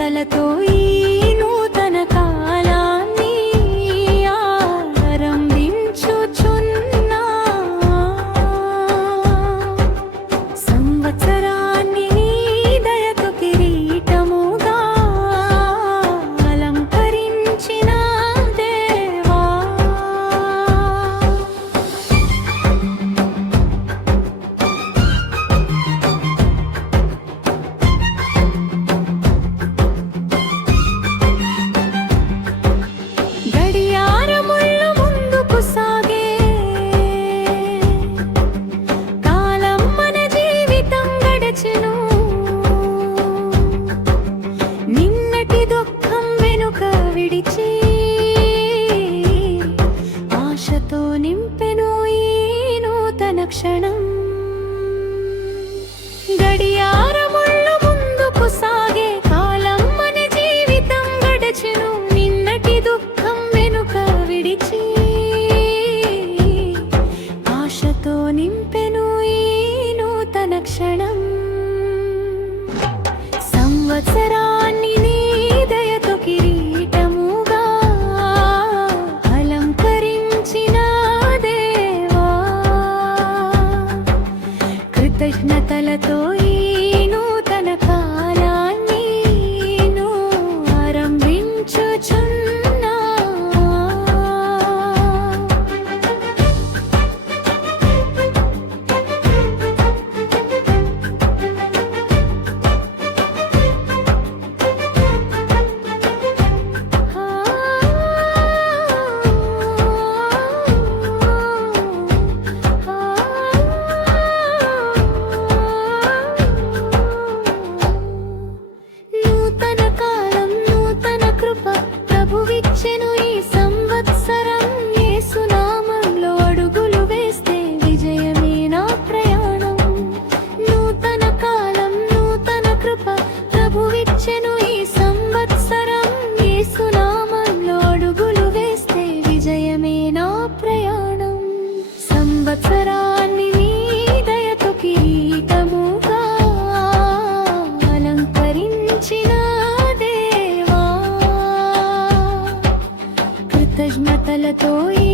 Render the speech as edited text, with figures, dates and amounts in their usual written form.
కృతజ్ఞతలతో ఈ నూతన కాలాన్ని ఆరంభించుచున్నా. సంవత్సరాన్ని నీ దయతో కిరీటముగా అలంకరించిన దేవా, గడియారముళ్ళు ముందుకు సాగే కాలం మన జీవితం గడచెను. నిన్నటి దుఃఖం వెనుక విడిచి ఆశతో నింపెను ఈ నూతన క్షణం. గడియారముళ్ళు ముందుకు సాగే కాలం మన జీవితం గడచెను. నిన్నటి దుఃఖం వెనుక విడిచి ఆశతో నింపెను ఈ నూతన క్షణం. సంవత్సరాన్ని నీ దయతో కిరీటముగా అలంకరించిన దేవా, కృతజ్ఞతలతో ఈ నూతన కాలాన్ని ఆరంభించుచున్నా. నూతన కాలం నూతన కృప ప్రభువిచ్చెను ఈ సంవత్సరం. యేసు నామంలో అడుగులు వేస్తే విజయమే నా ప్రయాణం. నూతన కాలం నూతన కృప ప్రభువిచ్చెను ఈ సంవత్సరం. యేసు నామంలో అడుగులు వేస్తే విజయమే నా ప్రయాణం. సంవత్సరాన్ని నీ దయతో కిరీటముగా అలంకరించిన దేవా, కృతజ్ఞతలతో ఈ